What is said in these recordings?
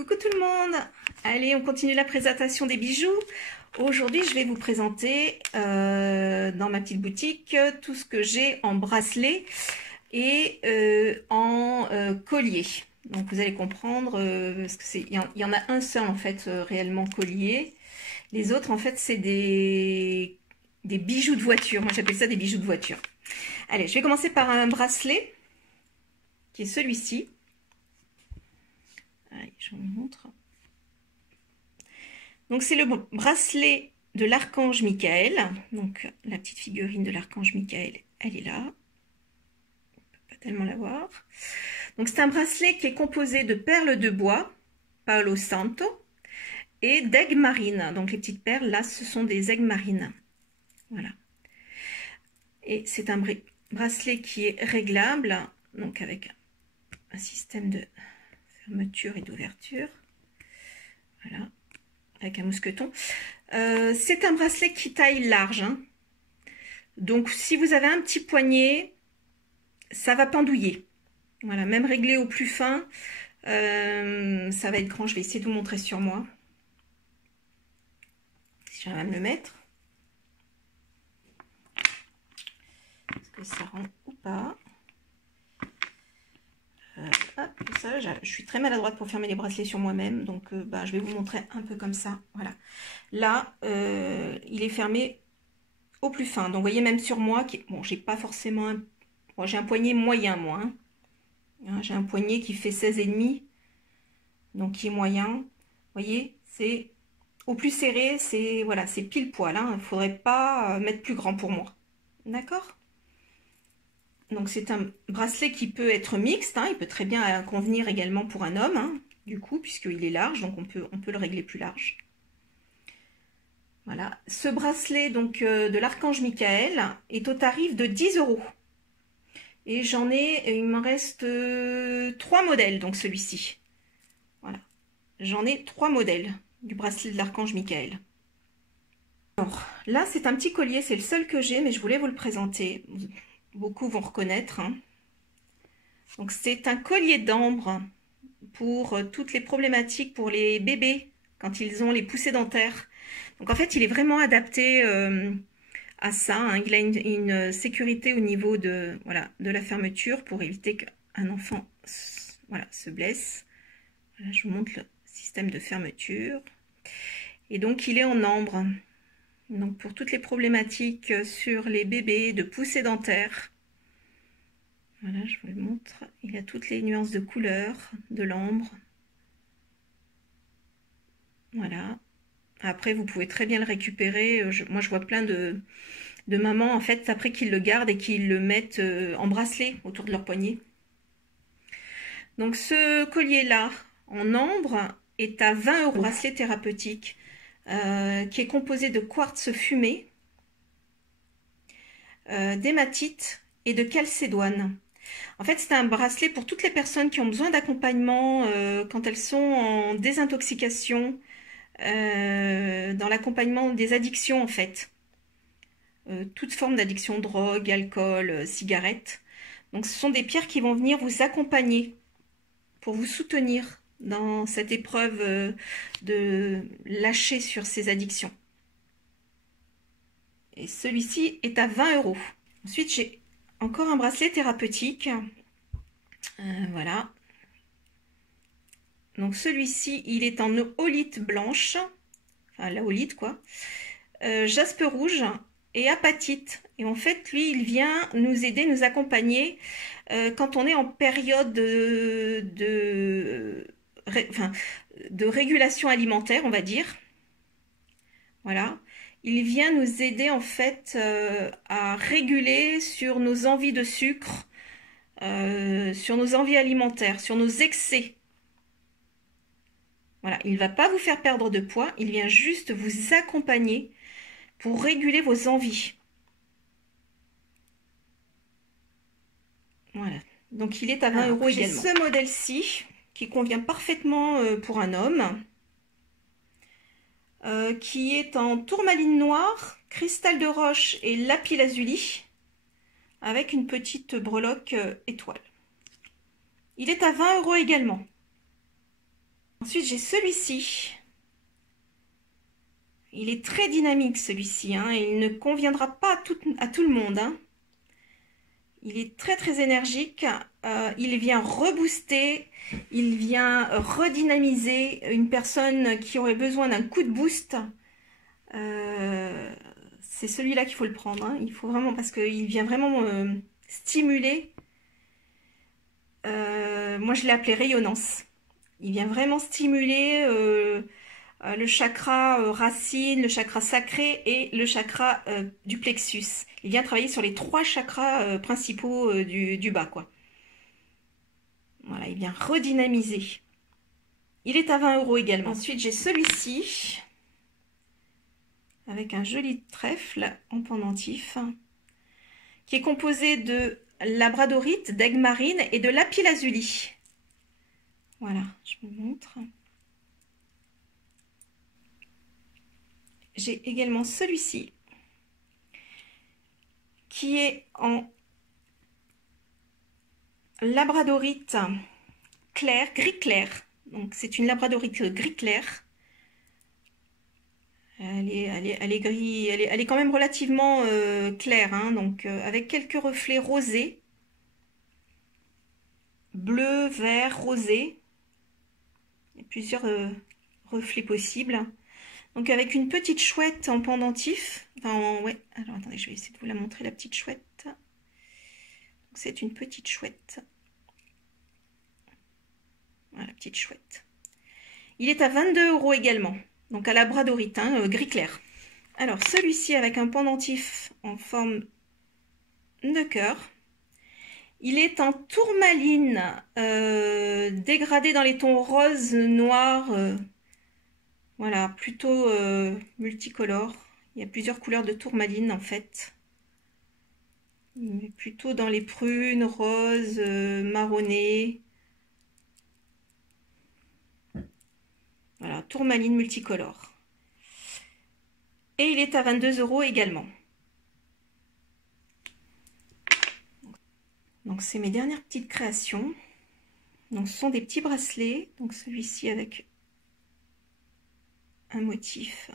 Coucou tout le monde! Allez, on continue la présentation des bijoux. Aujourd'hui, je vais vous présenter dans ma petite boutique tout ce que j'ai en bracelet et en collier. Donc vous allez comprendre, parce que il y en a un seul en fait réellement collier. Les autres en fait c'est des bijoux de voiture. Moi j'appelle ça des bijoux de voiture. Allez, je vais commencer par un bracelet qui est celui-ci. Allez, je vous montre. Donc c'est le bracelet de l'archange Michael. Donc la petite figurine de l'archange Michael, elle est là. On peut pas tellement la voir. Donc c'est un bracelet qui est composé de perles de bois, Palo Santo, et d'aigues marines. Donc les petites perles là, ce sont des aigues marines. Voilà. Et c'est un bracelet qui est réglable, donc avec un système de fermeture et d'ouverture. Voilà, avec un mousqueton. C'est un bracelet qui taille large. Hein. Donc si vous avez un petit poignet, ça va pendouiller. Voilà, même réglé au plus fin, ça va être grand. Je vais essayer de vous montrer sur moi. Si j'arrive à me le mettre. Est-ce que ça rend ou pas? Hop, ça, je suis très maladroite pour fermer les bracelets sur moi-même, donc je vais vous montrer un peu comme ça. Voilà. Là, il est fermé au plus fin. Donc, vous voyez, même sur moi, bon, j'ai pas forcément un... Bon, j'ai un poignet moyen, moi. Hein, j'ai un poignet qui fait 16,5, donc qui est moyen. Vous voyez, c'est au plus serré, c'est voilà, c'est pile poil. Hein. Il ne faudrait pas mettre plus grand pour moi. D'accord ? Donc c'est un bracelet qui peut être mixte, hein, il peut très bien convenir également pour un homme, hein, du coup, puisqu'il est large, donc on peut le régler plus large. Voilà, ce bracelet donc de l'archange Michael est au tarif de 10 €. Et j'en ai, il m'en reste 3 modèles, donc celui-ci. Voilà, j'en ai 3 modèles du bracelet de l'archange Michael. Alors là, c'est un petit collier, c'est le seul que j'ai, mais je voulais vous le présenter. Beaucoup vont reconnaître. Hein. Donc c'est un collier d'ambre pour toutes les problématiques pour les bébés quand ils ont les poussées dentaires. Donc en fait il est vraiment adapté à ça. Hein. Il a une sécurité au niveau de, voilà, de la fermeture pour éviter qu'un enfant voilà, se blesse. Voilà, je vous montre le système de fermeture. Et donc il est en ambre. Donc pour toutes les problématiques sur les bébés de poussée dentaire, voilà, je vous le montre. Il a toutes les nuances de couleurs de l'ambre. Voilà. Après, vous pouvez très bien le récupérer. Moi, je vois plein de mamans, en fait, après qu'ils le gardent et qu'ils le mettent en bracelet autour de leur poignet. Donc ce collier-là, en ambre, est à 20 €. Bracelet thérapeutique. Qui est composé de quartz fumé, d'hématite et de calcédoine. En fait, c'est un bracelet pour toutes les personnes qui ont besoin d'accompagnement quand elles sont en désintoxication, dans l'accompagnement des addictions en fait. Toute forme d'addiction, drogue, alcool, cigarette. Donc ce sont des pierres qui vont venir vous accompagner pour vous soutenir dans cette épreuve de lâcher sur ses addictions. Et celui-ci est à 20 €. Ensuite, j'ai encore un bracelet thérapeutique. Voilà. Donc celui-ci, il est en olite blanche, enfin la olite quoi, jaspe rouge et apatite. Et en fait, lui, il vient nous aider, nous accompagner quand on est en période de régulation alimentaire, on va dire. Voilà. Il vient nous aider en fait à réguler sur nos envies de sucre, sur nos envies alimentaires, sur nos excès. Voilà. Il ne va pas vous faire perdre de poids, il vient juste vous accompagner pour réguler vos envies. Voilà. Donc il est à 20 € également. Ce modèle-ci, qui convient parfaitement pour un homme, qui est en tourmaline noire, cristal de roche et lapis lazuli, avec une petite breloque étoile. Il est à 20 € également. Ensuite, j'ai celui-ci. Il est très dynamique, celui-ci, hein, et il ne conviendra pas à tout le monde, hein. Il est très très énergique, il vient rebooster, il vient redynamiser une personne qui aurait besoin d'un coup de boost. C'est celui-là qu'il faut le prendre, hein. Il faut vraiment, parce qu'il vient vraiment stimuler. Moi je l'ai appelé rayonnance. Il vient vraiment stimuler le chakra racine, le chakra sacré et le chakra du plexus. Il vient travailler sur les 3 chakras principaux du bas, quoi. Voilà, il vient redynamiser. Il est à 20 € également. Ensuite, j'ai celui-ci, avec un joli trèfle en pendentif, qui est composé de labradorite, d'aigle marine et de lapis-lazuli. Voilà, je vous montre. J'ai également celui-ci, qui est en labradorite clair, gris clair. Donc c'est une labradorite gris clair. Elle est gris, elle est quand même relativement claire, hein, donc avec quelques reflets rosés, bleu, vert, rosé. Il y a plusieurs reflets possibles. Donc avec une petite chouette en pendentif. Enfin, ouais. Alors attendez, je vais essayer de vous la montrer, la petite chouette. C'est une petite chouette. Voilà, la petite chouette. Il est à 22 € également. Donc à labradorite, hein, gris clair. Alors celui-ci avec un pendentif en forme de cœur. Il est en tourmaline, dégradé dans les tons rose, noir. Voilà, plutôt multicolore. Il y a plusieurs couleurs de tourmaline en fait. Mais plutôt dans les prunes, roses, marronnées. Voilà, tourmaline multicolore. Et il est à 22 € également. Donc c'est mes dernières petites créations. Donc ce sont des petits bracelets. Donc celui-ci avec un motif.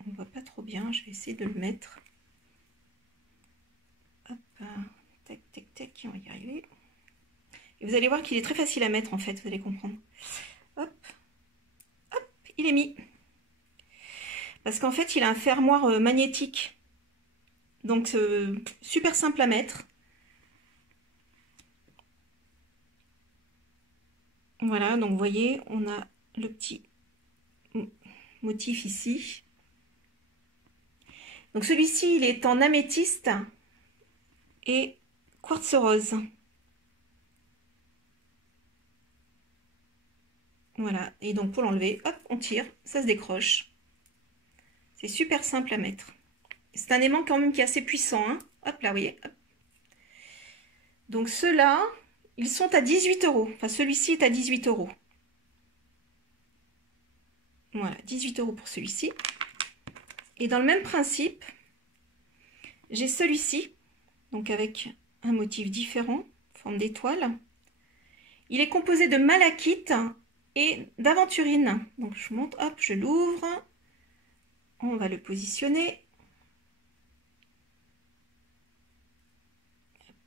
On ne voit pas trop bien, je vais essayer de le mettre. Hop, tac, tac, tac, on va y arriver. Et vous allez voir qu'il est très facile à mettre en fait, vous allez comprendre. Hop, hop, il est mis. Parce qu'en fait, il a un fermoir magnétique. Donc, super simple à mettre. Voilà, donc vous voyez, on a le petit motif ici. Donc celui-ci, il est en améthyste et quartz rose. Voilà, et donc pour l'enlever, hop, on tire, ça se décroche. C'est super simple à mettre. C'est un aimant quand même qui est assez puissant, hein. Hop là, vous voyez. Hop. Donc ceux-là, ils sont à 18 €. Enfin, celui-ci est à 18 €. Voilà, 18 € pour celui-ci. Et dans le même principe, j'ai celui-ci, donc avec un motif différent, forme d'étoile. Il est composé de malachite et d'aventurine. Donc je monte, hop, je l'ouvre. On va le positionner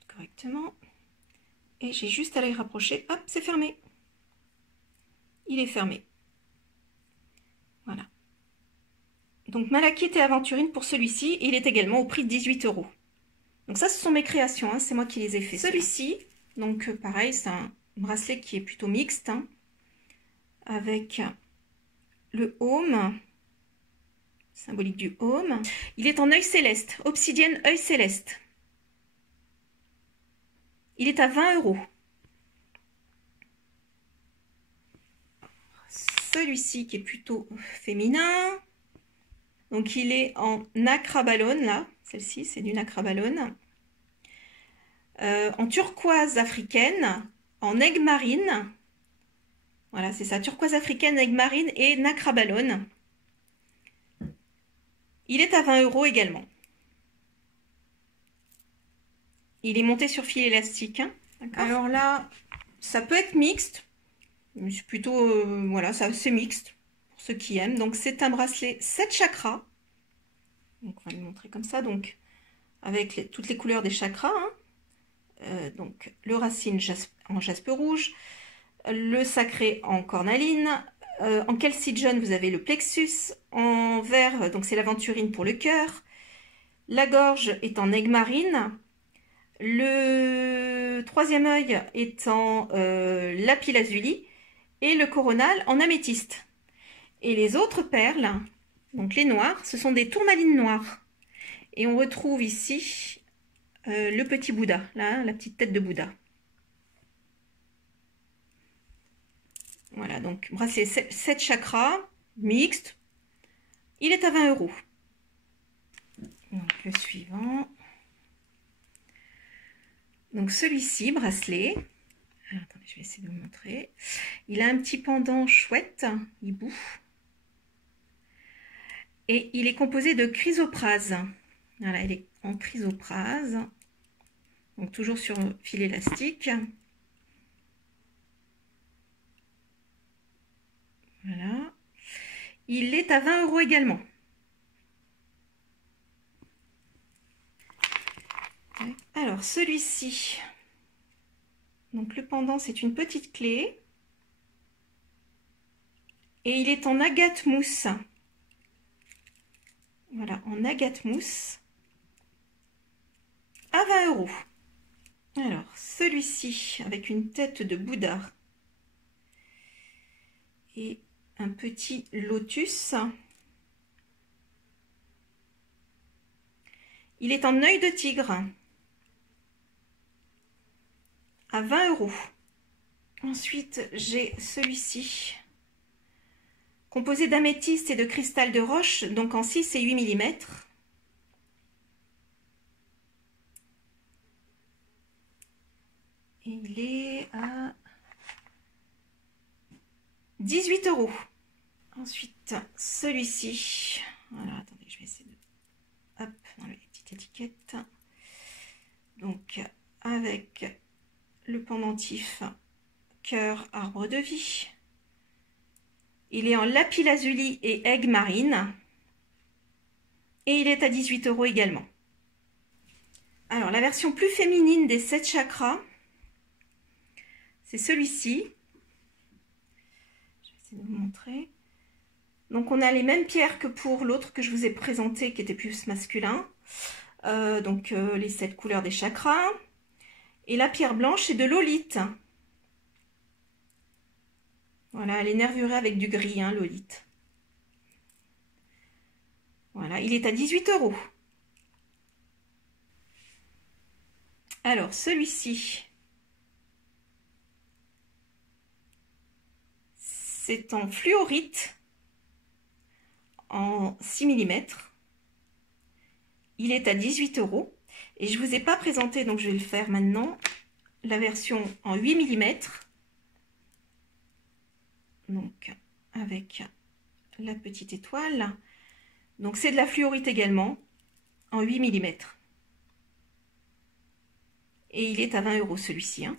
correctement. Et j'ai juste à les rapprocher. Hop, c'est fermé. Il est fermé. Voilà. Donc malachite et aventurine pour celui-ci. Il est également au prix de 18 €. Donc ça, ce sont mes créations, hein, c'est moi qui les ai fait. Celui-ci, donc pareil, c'est un bracelet qui est plutôt mixte, hein, avec le home, symbolique du home. Il est en œil céleste, obsidienne œil céleste. Il est à 20 €. Celui-ci qui est plutôt féminin. Donc il est en nacre à ballonne, là. Celle-ci, c'est du nacre à ballonne. En turquoise africaine, en aigle marine. Voilà, c'est ça, turquoise africaine, aigle marine et nacre à ballonne. Il est à 20 € également. Il est monté sur fil élastique, hein. Alors là, ça peut être mixte. C'est plutôt, voilà, c'est mixte pour ceux qui aiment. Donc c'est un bracelet 7 chakras. Donc on va le montrer comme ça, donc avec toutes les couleurs des chakras. Hein. Donc le racine en jaspe rouge, le sacré en cornaline, en calcite jaune vous avez le plexus, en vert donc c'est l'aventurine pour le cœur, la gorge est en aigle marine, le troisième œil est en lapis-lazuli et le coronal en améthyste. Et les autres perles, donc les noires, ce sont des tourmalines noires. Et on retrouve ici le petit Bouddha, là, la petite tête de Bouddha. Voilà, donc bracelet 7 chakras, mixte. Il est à 20 €. Donc le suivant. Donc celui-ci, bracelet. Alors, attendez, je vais essayer de vous montrer. Il a un petit pendant chouette, hibou. Et il est composé de chrysoprase. Voilà, il est en chrysoprase. Donc toujours sur fil élastique. Voilà. Il est à 20 € également. Alors celui-ci, donc le pendant c'est une petite clé. Et il est en agate mousse. Voilà, en agate mousse. À 20 €. Alors, celui-ci, avec une tête de Bouddha. Et un petit lotus. Il est en œil de tigre. À 20 €. Ensuite, j'ai celui-ci. Composé d'améthyste et de cristal de roche, donc en 6 et 8 mm. Et il est à 18 €. Ensuite, celui-ci. Voilà, attendez, je vais essayer de... Hop, dans les petites étiquettes. Donc, avec le pendentif cœur arbre de vie. Il est en lapis-lazuli et aigle marine. Et il est à 18 € également. Alors, la version plus féminine des 7 chakras, c'est celui-ci. Je vais essayer de vous montrer. Donc, on a les mêmes pierres que pour l'autre que je vous ai présenté, qui était plus masculin. Les 7 couleurs des chakras. Et la pierre blanche, c'est de l'olite. Voilà, elle est nervurée avec du gris, hein, l'olite. Voilà, il est à 18 €. Alors, celui-ci, c'est en fluorite, en 6 mm. Il est à 18 €. Et je ne vous ai pas présenté, donc je vais le faire maintenant, la version en 8 mm. Donc, avec la petite étoile. Donc, c'est de la fluorite également, en 8 mm. Et il est à 20 € celui-ci. Hein.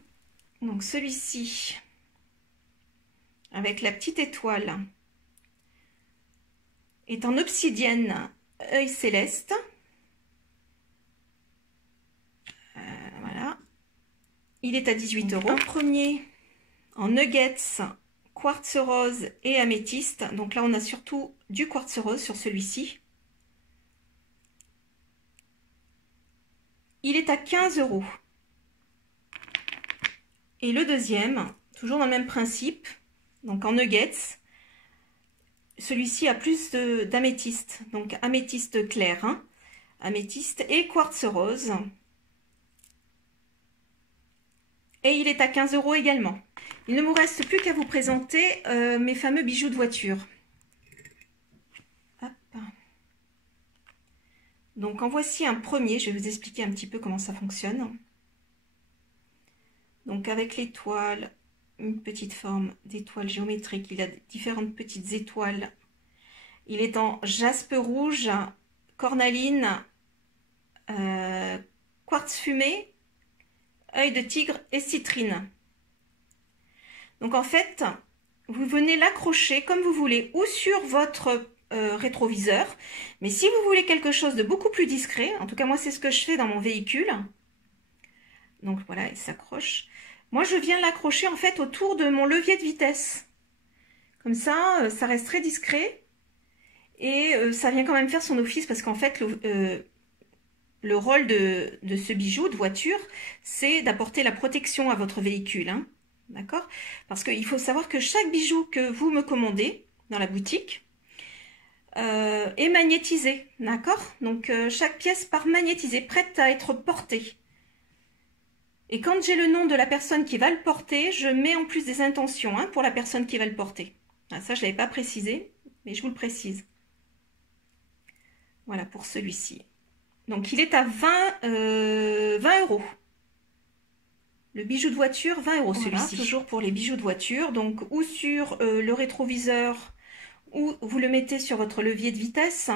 Donc, celui-ci, avec la petite étoile, est en obsidienne œil céleste. Voilà. Il est à 18 €. Un premier en nuggets, quartz rose et améthyste. Donc là, on a surtout du quartz rose sur celui-ci. Il est à 15 €. Et le deuxième, toujours dans le même principe, donc en nuggets. Celui-ci a plus d'améthyste, donc améthyste clair, hein, améthyste et quartz rose. Et il est à 15 € également. Il ne me reste plus qu'à vous présenter mes fameux bijoux de voiture. Hop. Donc en voici un premier, je vais vous expliquer un petit peu comment ça fonctionne. Donc avec l'étoile, une petite forme d'étoile géométrique, il a différentes petites étoiles. Il est en jaspe rouge, cornaline, quartz fumé, œil de tigre et citrine. Donc en fait, vous venez l'accrocher comme vous voulez, ou sur votre rétroviseur. Mais si vous voulez quelque chose de beaucoup plus discret, en tout cas moi c'est ce que je fais dans mon véhicule. Donc voilà, il s'accroche. Moi je viens l'accrocher en fait autour de mon levier de vitesse. Comme ça, ça reste très discret. Et ça vient quand même faire son office parce qu'en fait, le rôle de ce bijou de voiture, c'est d'apporter la protection à votre véhicule. Hein, d'accord? Parce qu'il faut savoir que chaque bijou que vous me commandez dans la boutique est magnétisé. D'accord? Donc, chaque pièce part magnétisée, prête à être portée. Et quand j'ai le nom de la personne qui va le porter, je mets en plus des intentions pour la personne qui va le porter. Ah, ça, je ne l'avais pas précisé, mais je vous le précise. Voilà pour celui-ci. Donc il est à 20 euros. Le bijou de voiture, 20 euros celui-ci. Voilà, toujours pour les bijoux de voiture. Donc ou sur le rétroviseur, ou vous le mettez sur votre levier de vitesse.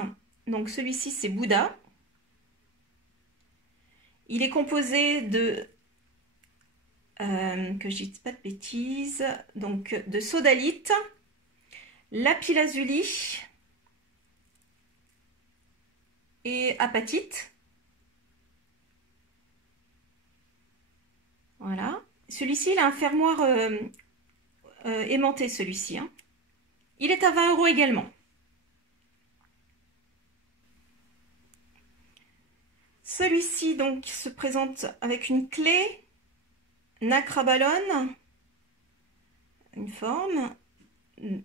Donc celui-ci c'est Bouddha. Il est composé de, que je dise pas de bêtises, donc de sodalite, lapis-lazuli et apatite. Voilà. Celui-ci, il a un fermoir aimanté, celui-ci. Hein. Il est à 20 euros également. Celui-ci, donc, se présente avec une clé nacre ballon, une forme.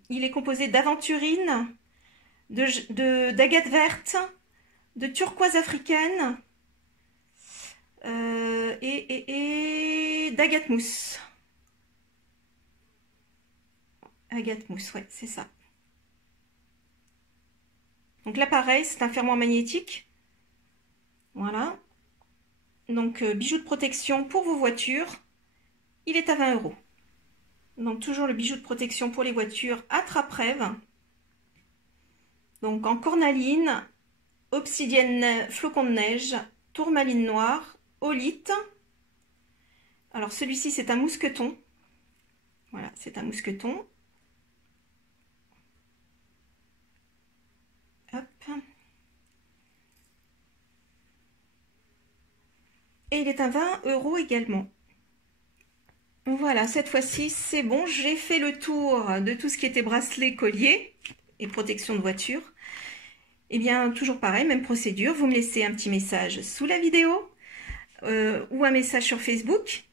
Il est composé d'aventurine, d'agate verte, de turquoise africaine et d'agate mousse. Agate mousse, ouais, c'est ça. Donc là, pareil, c'est un fermoir magnétique. Voilà. Donc, bijou de protection pour vos voitures. Il est à 20 euros. Donc, toujours le bijou de protection pour les voitures attrape-rêve. Donc, en cornaline, obsidienne, flocon de neige, tourmaline noire, olite. Alors celui-ci c'est un mousqueton. Voilà, c'est un mousqueton. Hop. Et il est à 20 euros également. Voilà, cette fois-ci c'est bon, j'ai fait le tour de tout ce qui était bracelet, collier et protection de voiture. Et bien, toujours pareil, même procédure, vous me laissez un petit message sous la vidéo ou un message sur Facebook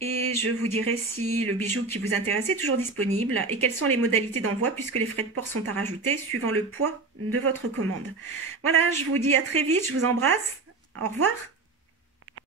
et je vous dirai si le bijou qui vous intéresse est toujours disponible et quelles sont les modalités d'envoi puisque les frais de port sont à rajouter suivant le poids de votre commande. Voilà, je vous dis à très vite, je vous embrasse, au revoir.